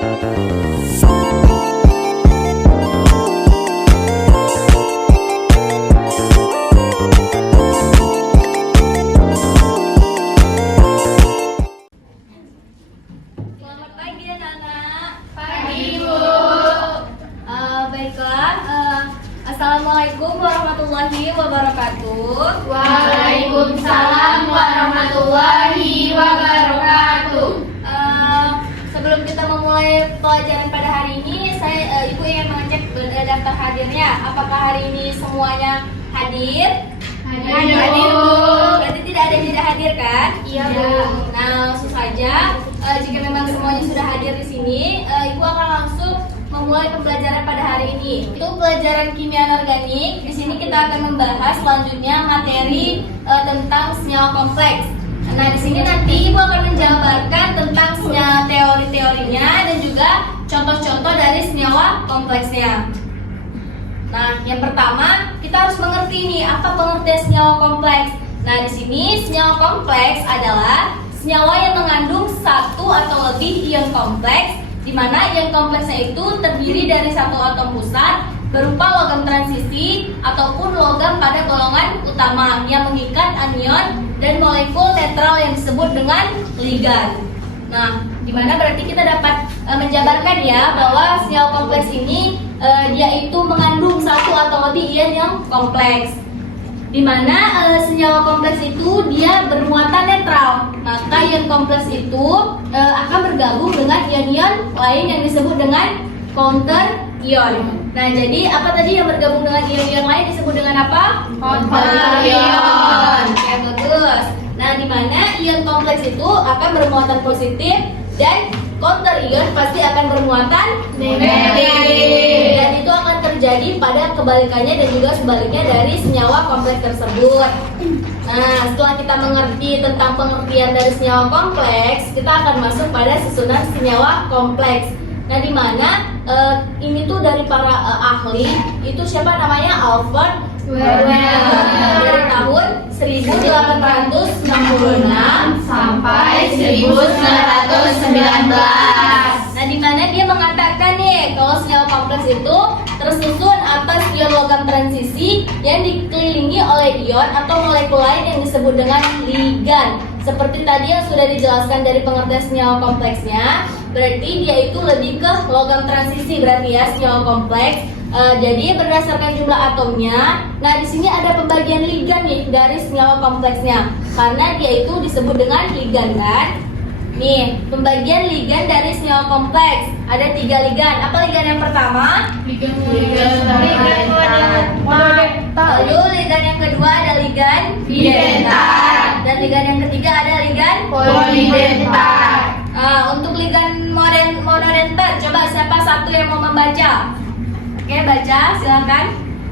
Selamat pagi anak-anak. Pagi, Bu. Baiklah, Assalamualaikum warahmatullahi wabarakatuh. Waalaikumsalam warahmatullahi wabarakatuh. Sebelum kita memulai pelajaran pada hari ini, Ibu ingin mengecek daftar hadirnya. Apakah hari ini semuanya hadir? Hadir, Bu. Berarti tidak ada yang tidak hadir kan? Iya, Bu. Nah, langsung saja. Jika memang semuanya sudah hadir di sini, Ibu akan langsung memulai pembelajaran pada hari ini. Itu pelajaran kimia anorganik. Di sini kita akan membahas selanjutnya materi tentang senyawa kompleks. Nah, di sini nanti Ibu akan menjabarkan tentang teori-teorinya dan juga contoh-contoh dari senyawa kompleksnya. Nah, yang pertama kita harus mengerti nih apa pengertian senyawa kompleks. Nah, di sini senyawa kompleks adalah senyawa yang mengandung satu atau lebih ion kompleks, di mana ion kompleksnya itu terdiri dari satu atom pusat berupa logam transisi ataupun logam pada golongan utama yang mengikat anion dan molekul netral yang disebut dengan ligan. Nah, di mana berarti kita dapat menjabarkan ya bahwa senyawa kompleks ini dia itu mengandung satu atau lebih ion yang kompleks. Di mana senyawa kompleks itu dia bermuatan netral. Maka ion kompleks itu akan bergabung dengan ion-ion lain yang disebut dengan counter ion. Nah, jadi apa tadi yang bergabung dengan ion-ion lain disebut dengan apa? Counter ion. Ya, bagus. Nah, di mana ion kompleks itu akan bermuatan positif dan counter ion pasti akan bermuatan negatif. Dan itu akan terjadi pada kebalikannya dan juga sebaliknya dari senyawa kompleks tersebut. Nah, setelah kita mengerti tentang pengertian dari senyawa kompleks, kita akan masuk pada susunan senyawa kompleks. Nah, di mana ini tuh dari para ahli itu siapa namanya? Alfred Wegener dari tahun 1866 sampai 1919. Nah, di mana dia mengatakan nih kalau senyawa kompleks itu tersusun atas ion logam transisi yang dikelilingi oleh ion atau molekul lain yang disebut dengan ligan. Seperti tadi yang sudah dijelaskan dari pengertian senyawa kompleksnya, berarti dia itu lebih ke logam transisi berarti ya senyawa kompleks. Jadi berdasarkan jumlah atomnya, nah di sini ada pembagian ligan nih dari senyawa kompleksnya, karena dia itu disebut dengan ligan kan. Nih pembagian ligan dari senyawa kompleks ada 3 ligan. Apa ligan yang pertama? Ligan Lalu ligan yang kedua ada ligan bidentat. dan ligan yang ketiga ada ligan Polidentat. Untuk ligan monodentat, coba siapa satu yang mau membaca? Oke, baca, silakan.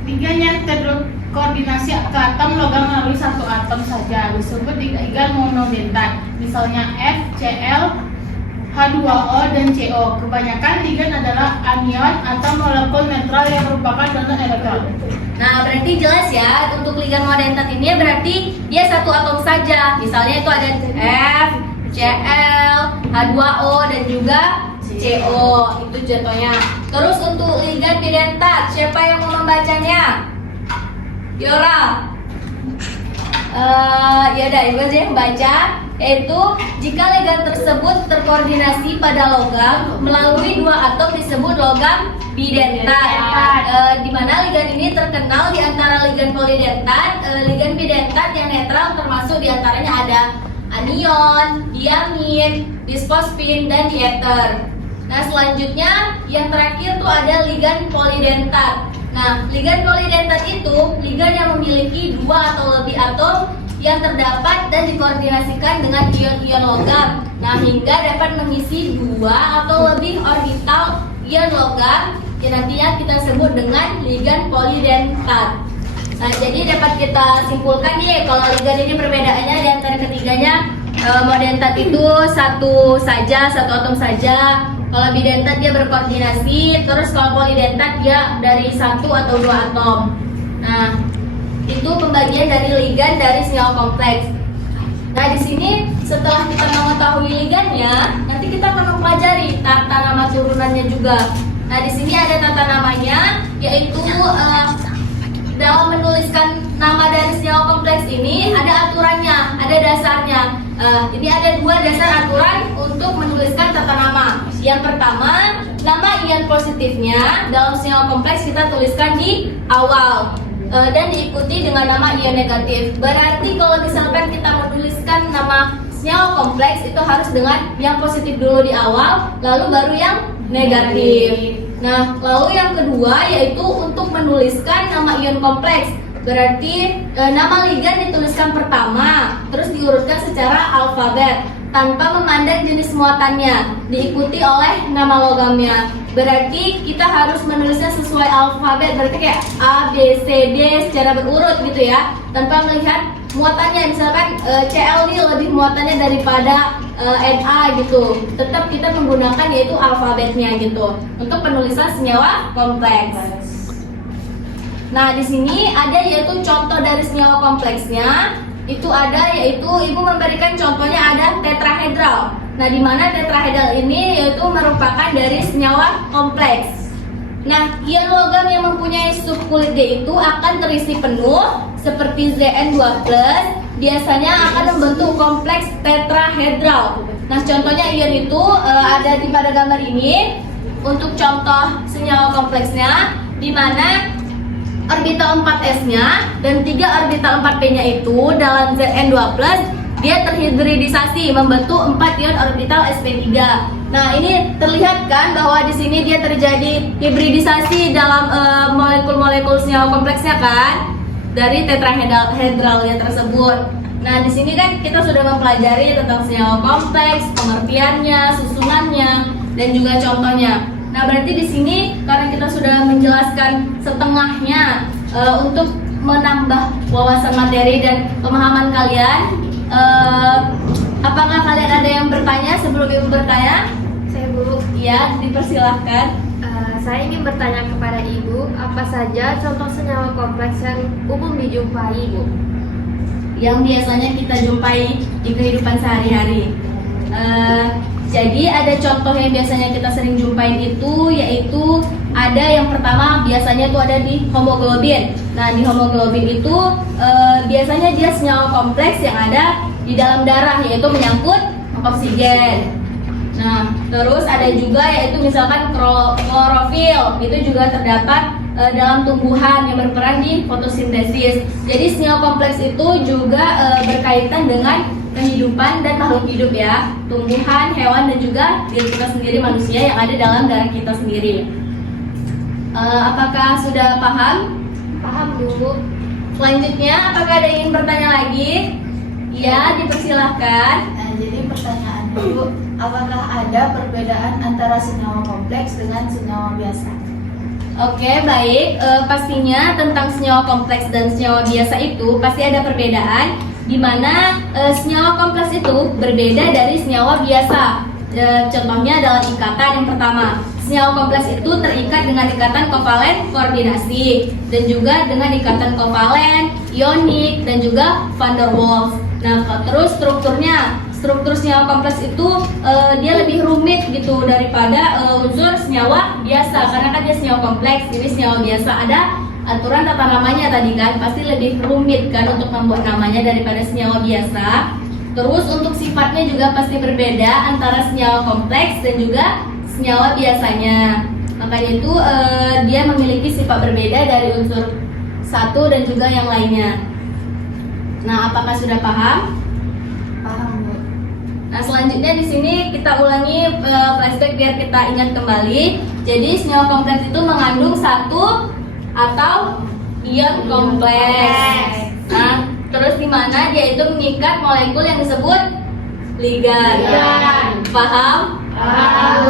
Ligan yang terkoordinasi ke atom logam melalui satu atom saja disebut ligan monodentat. Misalnya F, Cl, H2O, dan CO. Kebanyakan ligan adalah anion atau molekul netral yang merupakan donor elektron. Nah, berarti jelas ya, untuk ligan monodentat ini berarti dia satu atom saja. Misalnya itu ada F, Cl, H2O, dan juga CO. Itu contohnya. Terus untuk ligan bidentat, siapa yang mau membacanya? Yora. Ya udah, Ibu aja yang baca. Yaitu jika ligan tersebut terkoordinasi pada logam melalui 2 atom disebut logam bidentat. Di mana ligan ini terkenal di antara ligan polidentat, ligan bidentat yang netral termasuk di antaranya ada anion, diamin, disfosfin, dan dieter. Nah, selanjutnya yang terakhir tuh ada ligan polidentat. Nah, ligan polidentat itu ligan yang memiliki 2 atau lebih atom yang terdapat dan dikoordinasikan dengan ion-ion logam. Nah, hingga dapat mengisi 2 atau lebih orbital ion logam yang nantinya kita sebut dengan ligan polidentat. Nah, jadi dapat kita simpulkan nih kalau ligan ini perbedaannya di antara ketiganya. Monodentat itu satu atom saja. Kalau bidentat dia berkoordinasi. Terus kalau polidentat dia dari 1 atau 2 atom. Nah, itu pembagian dari ligan dari senyawa kompleks. Nah, di sini setelah kita mengetahui ligannya, nanti kita akan mempelajari tata nama juga. Nah, di sini ada tata namanya, yaitu dalam menuliskan nama dari senyawa kompleks ini ada aturannya, ada dasarnya. Ini ada 2 dasar aturan untuk menuliskan tata nama. Yang pertama, nama ion positifnya dalam senyawa kompleks kita tuliskan di awal dan diikuti dengan nama ion negatif. Berarti kalau misalkan kita menuliskan nama senyawa kompleks itu harus dengan yang positif dulu di awal, lalu baru yang negatif. Nah, lalu yang kedua yaitu untuk menuliskan nama ion kompleks. Berarti nama ligan dituliskan pertama, terus diurutkan secara alfabet tanpa memandang jenis muatannya, diikuti oleh nama logamnya. Berarti kita harus menulisnya sesuai alfabet, berarti kayak A, B, C, D secara berurut gitu ya, tanpa melihat muatannya. Misalkan Cl ini lebih muatannya daripada Na gitu, tetap kita menggunakan yaitu alfabetnya gitu untuk penulisan senyawa kompleks. Nah, di sini ada yaitu contoh dari senyawa kompleksnya. Itu ada yaitu ibu memberikan contohnya ada tetrahedral. Nah, di mana tetrahedral ini yaitu merupakan dari senyawa kompleks. Nah, ion logam yang mempunyai subkulit D itu akan terisi penuh seperti Zn2+, biasanya akan membentuk kompleks tetrahedral. Nah, contohnya ion itu ada di pada gambar ini. Untuk contoh senyawa kompleksnya, di mana orbital 4s-nya dan 3 orbital 4p-nya itu dalam Zn2+, dia terhibridisasi membentuk 4 ion orbital sp3. Nah, ini terlihat kan bahwa di sini dia terjadi hibridisasi dalam molekul-molekul senyawa kompleksnya kan dari tetrahedralnya tersebut. Nah, di sini kan kita sudah mempelajari tentang senyawa kompleks, pengertiannya, susunannya, dan juga contohnya. Nah, berarti di sini karena kita sudah menjelaskan setengahnya untuk menambah wawasan materi dan pemahaman kalian, apakah kalian ada yang bertanya sebelum ibu bertanya? Saya Bu. Ya, dipersilahkan. Saya ingin bertanya kepada Ibu, apa saja contoh senyawa kompleks yang umum dijumpai, Bu? Yang biasanya kita jumpai di kehidupan sehari-hari. Jadi ada contoh yang biasanya kita sering jumpain itu, yaitu ada yang pertama biasanya itu ada di hemoglobin. Nah, di hemoglobin itu biasanya dia senyawa kompleks yang ada di dalam darah, yaitu menyangkut oksigen. Nah, terus ada juga yaitu misalkan klorofil, itu juga terdapat dalam tumbuhan yang berperan di fotosintesis. Jadi senyawa kompleks itu juga berkaitan dengan kehidupan dan makhluk hidup ya, tumbuhan, hewan, dan juga diri kita sendiri manusia yang ada dalam darah kita sendiri. Apakah sudah paham? Paham, Bu. Selanjutnya, apakah ada yang ingin bertanya lagi? Ya, dipersilahkan. Nah, jadi pertanyaannya Bu, apakah ada perbedaan antara senyawa kompleks dengan senyawa biasa? Oke, baik. Pastinya tentang senyawa kompleks dan senyawa biasa itu pasti ada perbedaan, di mana senyawa kompleks itu berbeda dari senyawa biasa. Contohnya dalam ikatan yang pertama, senyawa kompleks itu terikat dengan ikatan kovalen koordinasi dan juga dengan ikatan kovalen, ionik, dan juga van der Waals. Nah, terus struktur senyawa kompleks itu dia lebih rumit gitu daripada unsur senyawa biasa, karena kan dia senyawa kompleks. Jadi senyawa biasa ada aturan tata namanya tadi kan, pasti lebih rumit kan untuk membuat namanya daripada senyawa biasa. Terus untuk sifatnya juga pasti berbeda antara senyawa kompleks dan juga senyawa biasanya. Makanya itu dia memiliki sifat berbeda dari unsur satu dan juga yang lainnya. Nah, apakah sudah paham? Paham Bu. Nah, selanjutnya di sini kita ulangi flashback biar kita ingat kembali. Jadi senyawa kompleks itu mengandung satu atau ion kompleks. Nah, terus di mana dia itu mengikat molekul yang disebut ligan. Paham? Paham.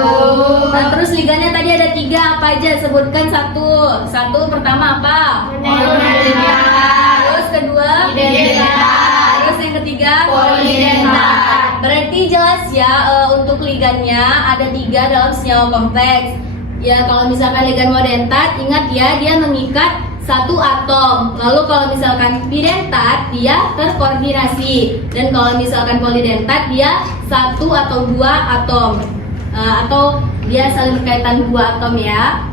Nah, terus ligannya tadi ada 3, apa aja? Sebutkan satu. Satu pertama apa? Monodentat. Terus kedua? Bidentat. Terus yang ketiga? Polidentat. Berarti jelas ya untuk ligannya ada 3 dalam senyawa kompleks. Ya, kalau misalkan ligan monodentat, ingat ya dia mengikat satu atom. Lalu kalau misalkan bidentat dia terkoordinasi, dan kalau misalkan polidentat dia 1 atau 2 atom. atau dia saling berkaitan dua atom ya.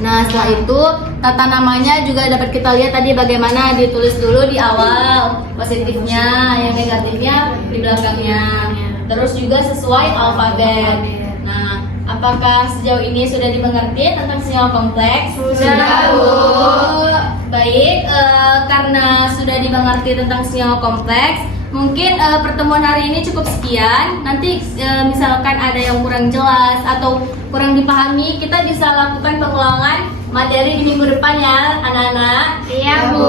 Nah, setelah itu tata namanya juga dapat kita lihat tadi bagaimana ditulis dulu di awal, positifnya, yang negatifnya di belakangnya. Terus juga sesuai alfabet. Nah, apakah sejauh ini sudah dimengerti tentang senyawa kompleks? Sudah, Bu. Baik, karena sudah dimengerti tentang senyawa kompleks, mungkin pertemuan hari ini cukup sekian. Nanti misalkan ada yang kurang jelas atau kurang dipahami, kita bisa lakukan pengulangan materi di minggu depan ya, anak-anak. Iya, Bu.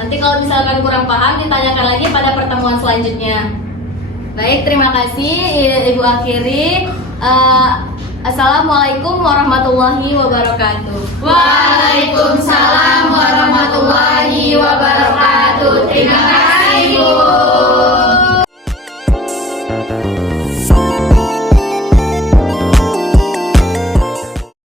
Nanti kalau misalkan kurang paham, ditanyakan lagi pada pertemuan selanjutnya. Baik, terima kasih Ibu akhiri. Assalamualaikum warahmatullahi wabarakatuh. Waalaikumsalam warahmatullahi wabarakatuh. Terima kasih.